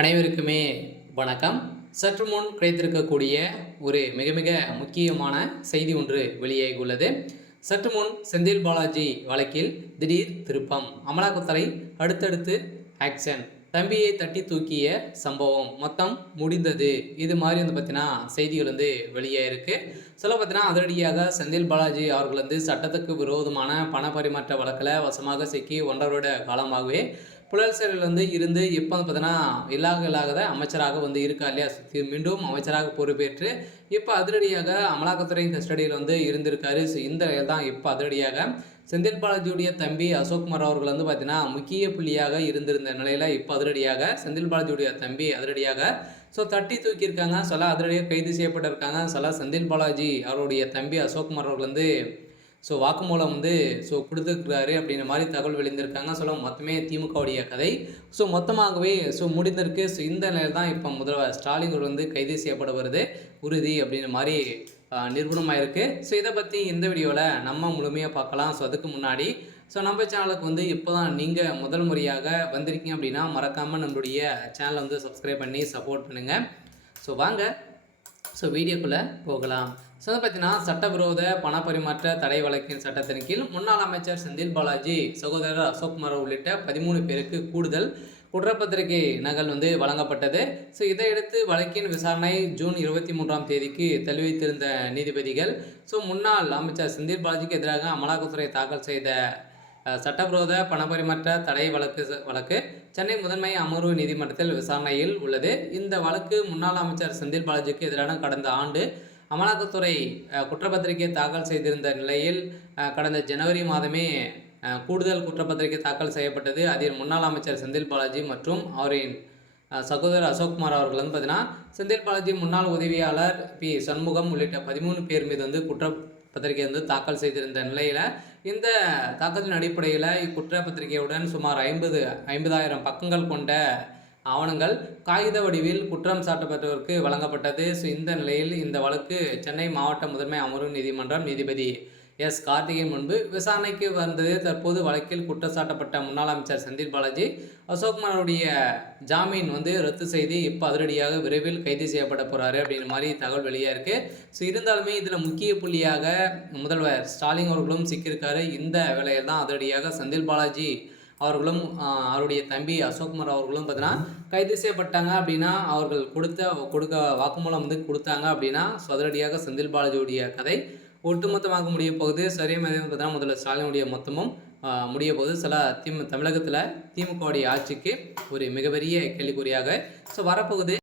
அனைவருக்குமே வணக்கம். சற்று முன் கிடைத்திருக்கக்கூடிய ஒரு மிக மிக முக்கியமான செய்தி ஒன்று வெளியாகியுள்ளது. சற்று முன் செந்தில் பாலாஜி வழக்கில் திடீர் திருப்பம். அமலாக்கத்துறை அடுத்தடுத்து ஆக்ஷன். தம்பியை தட்டி தூக்கிய சம்பவம் மொத்தம் முடிந்தது. இது மாதிரி பார்த்தீங்கன்னா செய்திகள் வெளியாயிருக்கு. சொல்ல பார்த்தீங்கன்னா அதிரடியாக செந்தில் பாலாஜி அவர்கள் சட்டத்துக்கு விரோதமான பண பரிமாற்ற வழக்கில் வசமாக சிக்கி 1.5 வருட காலமாகவே புழல் சிறையில் இருந்து இப்போ பார்த்தீங்கன்னா இல்லாத அமைச்சராக இருக்கா இல்லையா, மீண்டும் அமைச்சராக பொறுப்பேற்று இப்போ அதிரடியாக அமலாக்கத்துறையின் கஸ்டடியில் இருந்திருக்காரு. ஸோ இந்த தான் இப்போ அதிரடியாக செந்தில் பாலாஜியுடைய தம்பி அசோக்குமார் அவர்கள் பார்த்தீங்கன்னா முக்கிய புள்ளியாக இருந்திருந்த நிலையில் இப்போ அதிரடியாக செந்தில் பாலாஜியுடைய தம்பி அதிரடியாக தட்டி தூக்கியிருக்காங்க. சில அதிரடியாக கைது செய்யப்பட்டிருக்காங்க. சில செந்தில் பாலாஜி அவருடைய தம்பி அசோக்குமார் அவர்கள் வாக்குமூலம் கொடுத்துருக்காரு அப்படின்ற மாதிரி தகவல் வெளிந்திருக்காங்க. மொத்தமே திமுகவுடைய கதை மொத்தமாகவே முடிந்திருக்கு. இந்த நிலையில் தான் இப்போ முதல்வர் ஸ்டாலின் கைது செய்யப்பட வருது உறுதி அப்படின்ற மாதிரி நிரூபணமாக இருக்குது. இதை பற்றி இந்த வீடியோவில் நம்ம முழுமையாக பார்க்கலாம். அதுக்கு முன்னாடி நம்ம சேனலுக்கு இப்போ தான் நீங்கள் முதல் முறையாக வந்திருக்கீங்க அப்படின்னா மறக்காமல் நம்மளுடைய சேனலை சப்ஸ்கிரைப் பண்ணி சப்போர்ட் பண்ணுங்கள். வாங்க வீடியோக்குள்ளே போகலாம். பார்த்தீங்கன்னா சட்டவிரோத பண பரிமாற்ற தடை வழக்கின் சட்டத்தின் கீழ் முன்னாள் அமைச்சர் செந்தில் பாலாஜி, சகோதரர் அசோக்குமார் உள்ளிட்ட 13 பேருக்கு கூடுதல் குற்றப்பத்திரிகை நகல் வழங்கப்பட்டது. இதையடுத்து வழக்கின் விசாரணை ஜூன் 23ஆம் தேதிக்கு தள்ளி வைத்திருந்த நீதிபதிகள் முன்னாள் அமைச்சர் செந்தில் பாலாஜிக்கு எதிராக அமலாக்கத்துறை தாக்கல் செய்த சட்டவிரோத பணப்பரிமாற்ற தடை வழக்கு சென்னை முதன்மை அமர்வு நீதிமன்றத்தில் விசாரணையில் உள்ளது. இந்த வழக்கு முன்னாள் அமைச்சர் செந்தில் பாலாஜிக்கு எதிரான கடந்த ஆண்டு அமலாக்கத்துறை குற்றப்பத்திரிகை தாக்கல் செய்திருந்த நிலையில் கடந்த ஜனவரி மாதமே கூடுதல் குற்றப்பத்திரிகை தாக்கல் செய்யப்பட்டது. அதில் முன்னாள் அமைச்சர் செந்தில் பாலாஜி மற்றும் அவரின் சகோதரர் அசோக்குமார் அவர்கள் பார்த்தீங்கன்னா செந்தில் பாலாஜி முன்னாள் உதவியாளர் பி சண்முகம் உள்ளிட்ட 13 பேர் மீது குற்றப்பத்திரிகை தாக்கல் செய்திருந்த நிலையில் இந்த தாக்கத்தின் அடிப்படையில் இக்குற்றப்பத்திரிகையுடன் சுமார் 50,000 பக்கங்கள் கொண்ட ஆவணங்கள் காகித வடிவில் குற்றம் சாட்டப்பட்டவருக்கு வழங்கப்பட்டது. இந்த நிலையில் இந்த வழக்கு சென்னை மாவட்ட முதன்மை அமர்வு நீதிமன்றம் நீதிபதி எஸ் கார்த்திகேயன் முன்பு விசாரணைக்கு வந்தது. தற்போது வழக்கில் குற்றச்சாட்டப்பட்ட முன்னாள் அமைச்சர் செந்தில் பாலாஜி அசோக்குமாருடைய ஜாமீன் ரத்து செய்து இப்போ அதிரடியாக விரைவில் கைது செய்யப்பட போகிறாரு அப்படின்ற மாதிரி தகவல் வெளியாக இருக்குது. இருந்தாலுமே இதில் முக்கிய புள்ளியாக முதல்வர் ஸ்டாலின் அவர்களும் சிக்கியிருக்காரு. இந்த வேளையில் தான் அதிரடியாக செந்தில் பாலாஜி அவர்களும் அவருடைய தம்பி அசோக்குமார் அவர்களும் பார்த்தீங்கன்னா கைது செய்யப்பட்டாங்க அப்படின்னா அவர்கள் கொடுக்க வாக்குமூலம் கொடுத்தாங்க அப்படின்னா அதிரடியாக செந்தில் பாலாஜியுடைய கதை ஒட்டுமொத்தமாக முடிய போகுது. சரியாக பார்த்தீங்கன்னா முதல்ல ஸ்டாலினுடைய மொத்தமும் முடிய போகுது. தமிழகத்தில் திமுகவுடைய ஆட்சிக்கு ஒரு மிகப்பெரிய கேள்விக்குறியாக வரப்போகுது.